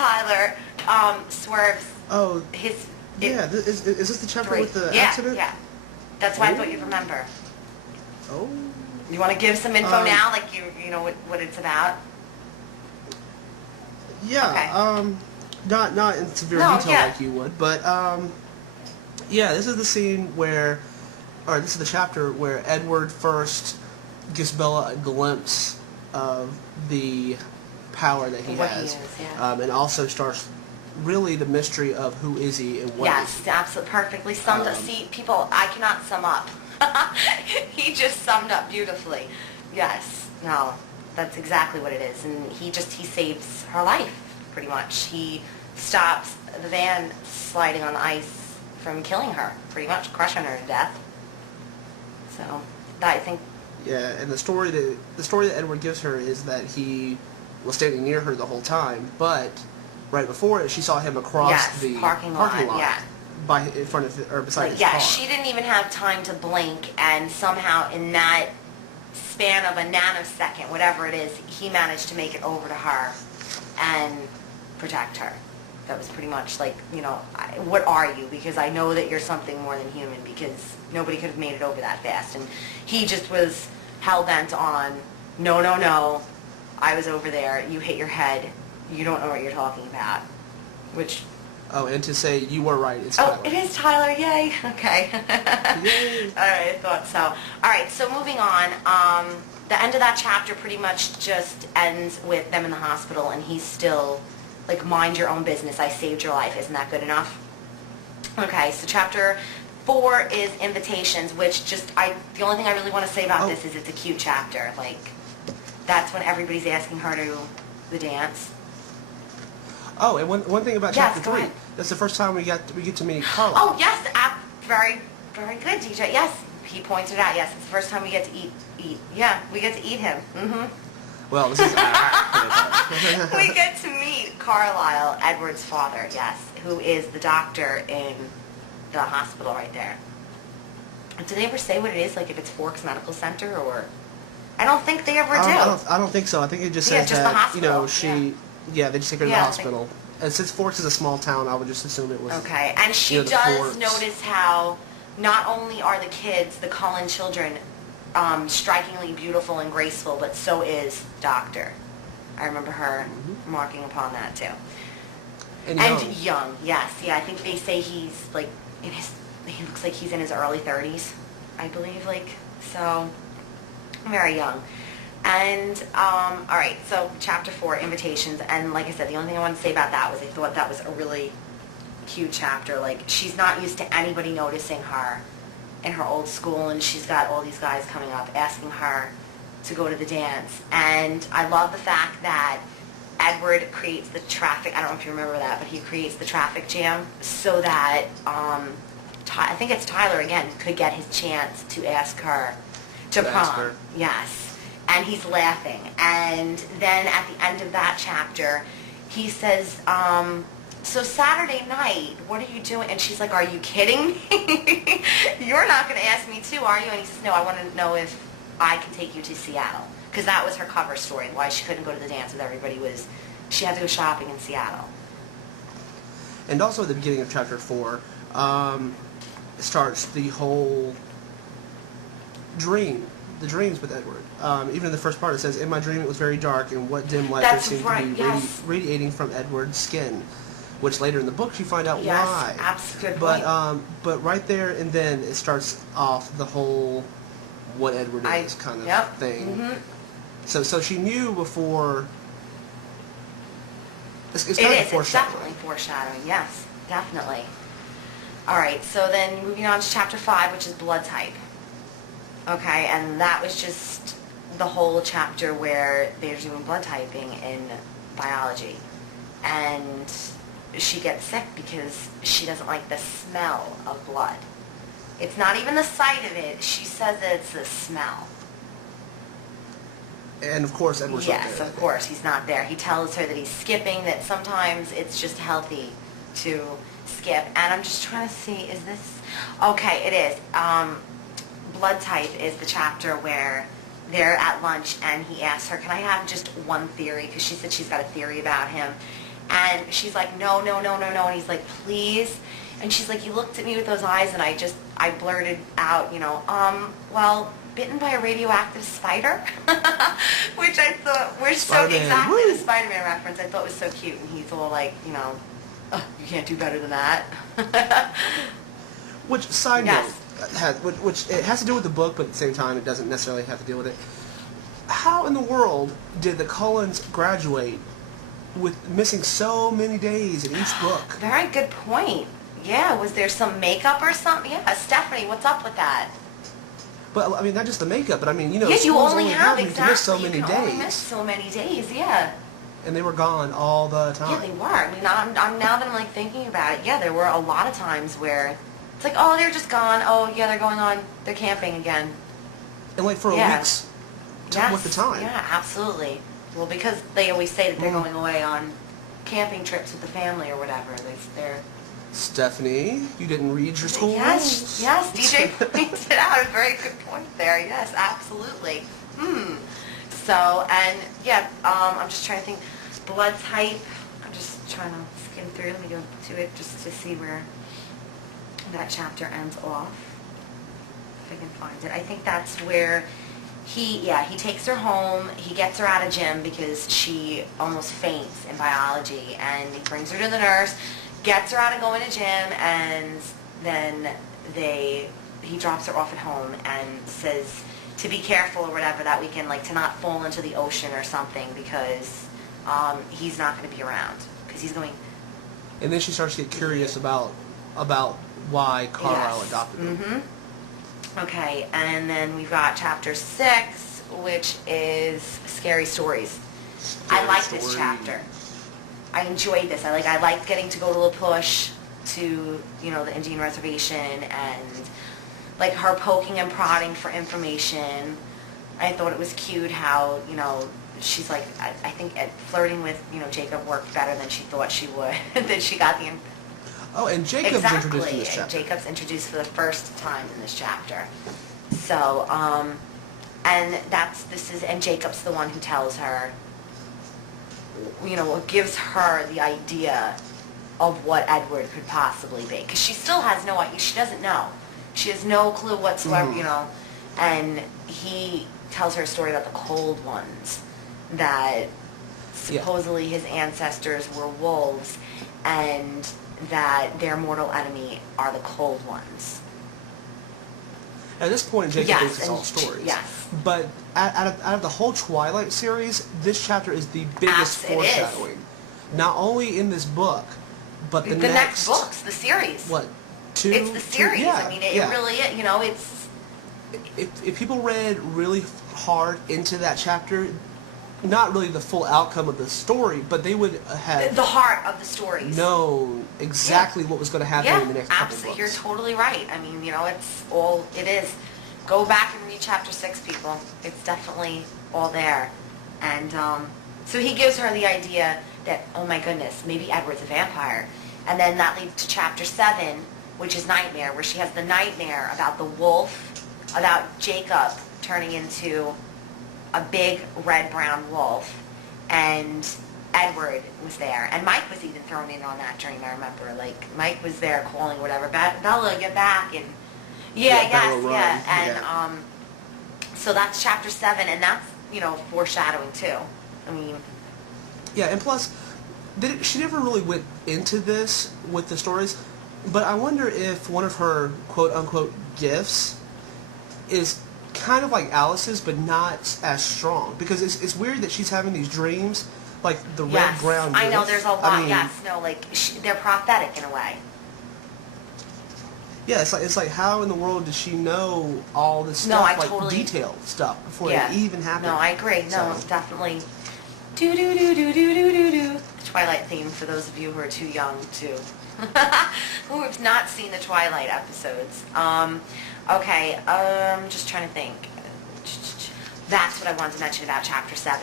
Tyler swerves his... Is this the chapter with the accident? Yeah. That's why I thought you'd remember. Oh. You want to give some info now, like you know what it's about? Yeah. Okay. Not in severe detail like you would, but yeah, this is the scene where, or this is the chapter where Edward first gives Bella a glimpse of the power that he has, and also starts really the mystery of who is he and what. Yes, absolutely, perfectly summed up. See, people, I cannot sum up. He just summed up beautifully. Yes, no, that's exactly what it is, and he saves her life, pretty much. He stops the van sliding on the ice from killing her, pretty much crushing her to death. So, I think. Yeah, and the story that Edward gives her is that he was standing near her the whole time, but right before it, she saw him across the parking lot. In front of or beside his car. Yeah, she didn't even have time to blink, and somehow in that span of a nanosecond, whatever it is, he managed to make it over to her and protect her. That was pretty much like, you know, what are you? Because I know that you're something more than human, because nobody could have made it over that fast. And he just was hell-bent on, no, I was over there, you hit your head, you don't know what you're talking about, which... Oh, and to say you were right, it's Tyler. Oh, it is Tyler, yay. Okay. Yay. All right, I thought so. All right, so moving on. The end of that chapter pretty much just ends with them in the hospital, and he's still, like, mind your own business, I saved your life. Isn't that good enough? Okay, so chapter 4 is invitations, which the only thing I really want to say about this is it's a cute chapter. Like, that's when everybody's asking her to the dance. Oh, and one thing about chapter 3, that's the first time we get to meet Carla. Oh, yes, very, very good, DJ. Yes, he pointed out, yes, it's the first time we get to eat. Yeah, we get to eat him. Mm-hmm. Well, this is... We get to meet Carlisle, Edward's father, yes, who is the doctor in the hospital right there. Did they ever say what it is, like if it's Forks Medical Center, or... I don't think they ever do. I don't think so. I think it just says just that, the hospital. You know, they just take her to the hospital. And since Forks is a small town, I would just assume it was... Okay, and she does notice how not only are the kids, the Cullen children, strikingly beautiful and graceful, but so is Doctor. I remember her marking upon that, too. And young, yes. Yeah, I think they say he's, like, he looks like he's in his early 30s, I believe, like, so, very young. And, all right, so chapter 4, invitations, and like I said, the only thing I wanted to say about that was I thought that was a really cute chapter. Like, she's not used to anybody noticing her in her old school, and she's got all these guys coming up asking her to go to the dance. And I love the fact that Edward creates the traffic, I don't know if you remember that, but he creates the traffic jam so that, I think it's Tyler again, could get his chance to ask her to prom. Yes. And he's laughing. And then at the end of that chapter, he says, so Saturday night, what are you doing? And she's like, are you kidding me? You're not going to ask me too, are you? And he says, no, I want to know if I can take you to Seattle. Because that was her cover story. Why she couldn't go to the dance with everybody was she had to go shopping in Seattle. And also at the beginning of chapter 4, starts the whole the dreams with Edward. Even in the first part it says, in my dream it was very dark and what dim light there seemed to be radiating from Edward's skin. Which later in the book you find out why. Absolutely. But right there and then it starts off the whole what Edward is kind of thing. Mm-hmm. So she knew before. It's kind of foreshadowing. It's definitely foreshadowing. Yes, definitely. All right. So then moving on to chapter 5, which is blood type. Okay, and that was just the whole chapter where they're doing blood typing in biology, and she gets sick because she doesn't like the smell of blood. It's not even the sight of it. She says that it's the smell. And of course Edward's not there. Yes, of course he's not there. He tells her that he's skipping, that sometimes it's just healthy to skip. And I'm just trying to see, is this... Okay, it is. Blood type is the chapter where they're at lunch and he asks her, can I have just one theory? Because she said she's got a theory about him. And she's like, no, no, no, no, no. And he's like, please. And she's like, you looked at me with those eyes, and I blurted out, well, bitten by a radioactive spider, which I thought, exactly the Spider-Man reference, I thought was so cute. And he's all like, oh, you can't do better than that. Which, side note, which it has to do with the book, but at the same time, it doesn't necessarily have to do with it. How in the world did the Cullens graduate with missing so many days in each book? Very good point. Yeah, was there some makeup or something? Yeah, Stephenie, what's up with that? But, I mean, not just the makeup, but, I mean, yeah, you only have, exactly, miss so many days. Only miss so many days, yeah. And they were gone all the time. Yeah, they were. I mean, I'm now that I'm, like, thinking about it, yeah, there were a lot of times where it's like, oh, they're just gone. Oh, yeah, they're camping again. And, like, for weeks worth of time. Yeah, absolutely. Well, because they always say that they're going away on camping trips with the family or whatever. They're... Stephenie, you didn't read your school rules. Yes, DJ pointed out a very good point there. Yes, absolutely. So, and yeah, I'm just trying to think. Blood type. I'm just trying to skim through. Let me go to it just to see where that chapter ends off. If I can find it. I think that's where he takes her home. He gets her out of gym because she almost faints in biology, and he brings her to the nurse. Gets her out of going to gym, and then he drops her off at home and says to be careful or whatever that weekend, like to not fall into the ocean or something, because he's not going to be around because he's going. And then she starts to get curious about why Carlisle adopted him. Okay, and then we've got chapter 6, which is Scary Stories. I like this chapter. I enjoyed this. I liked getting to go to La Push, to the Indian reservation, and like her poking and prodding for information. I thought it was cute how she's like, I think flirting with Jacob worked better than she thought she would. That she got the Oh, and Jacob's introduced in this chapter. And Jacob's introduced for the first time in this chapter. So, and and Jacob's the one who tells her, gives her the idea of what Edward could possibly be. Because she still has no idea. She doesn't know. She has no clue whatsoever, And he tells her a story about the Cold Ones, that supposedly his ancestors were wolves, and that their mortal enemy are the Cold Ones. At this point, Jacob thinks it's all stories. Yes. But out of the whole Twilight series, this chapter is the biggest foreshadowing. Not only in this book, but the next books, the series. What? 2? It's the series. Yeah, I mean, it really is. It's... If people read really hard into that chapter, not really the full outcome of the story, but they would have... The heart of the stories. Know exactly what was going to happen in the next couple of books. You're totally right. I mean, it's all... It is. Go back and read chapter 6, people. It's definitely all there. And so he gives her the idea that, oh my goodness, maybe Edward's a vampire. And then that leads to chapter 7, which is Nightmare, where she has the nightmare about the wolf, about Jacob turning into a big red-brown wolf, and Edward was there. And Mike was even thrown in on that dream, I remember. Like, Mike was there calling whatever, Bella, get back, and... And so that's chapter 7, and that's, foreshadowing, too. I mean... Yeah, and plus, she never really went into this with the stories, but I wonder if one of her quote-unquote gifts is kind of like Alice's, but not as strong. Because it's weird that she's having these dreams, like the red-brown wolf. I know, there's a lot, they're prophetic in a way. Yeah, it's like how in the world did she know all this stuff, detailed stuff, before it even happened? No, I agree. No, it's definitely... Do-do-do-do-do-do-do-do. Twilight theme for those of you who are too young to... who have not seen the Twilight episodes. Okay, just trying to think. That's what I wanted to mention about chapter 7.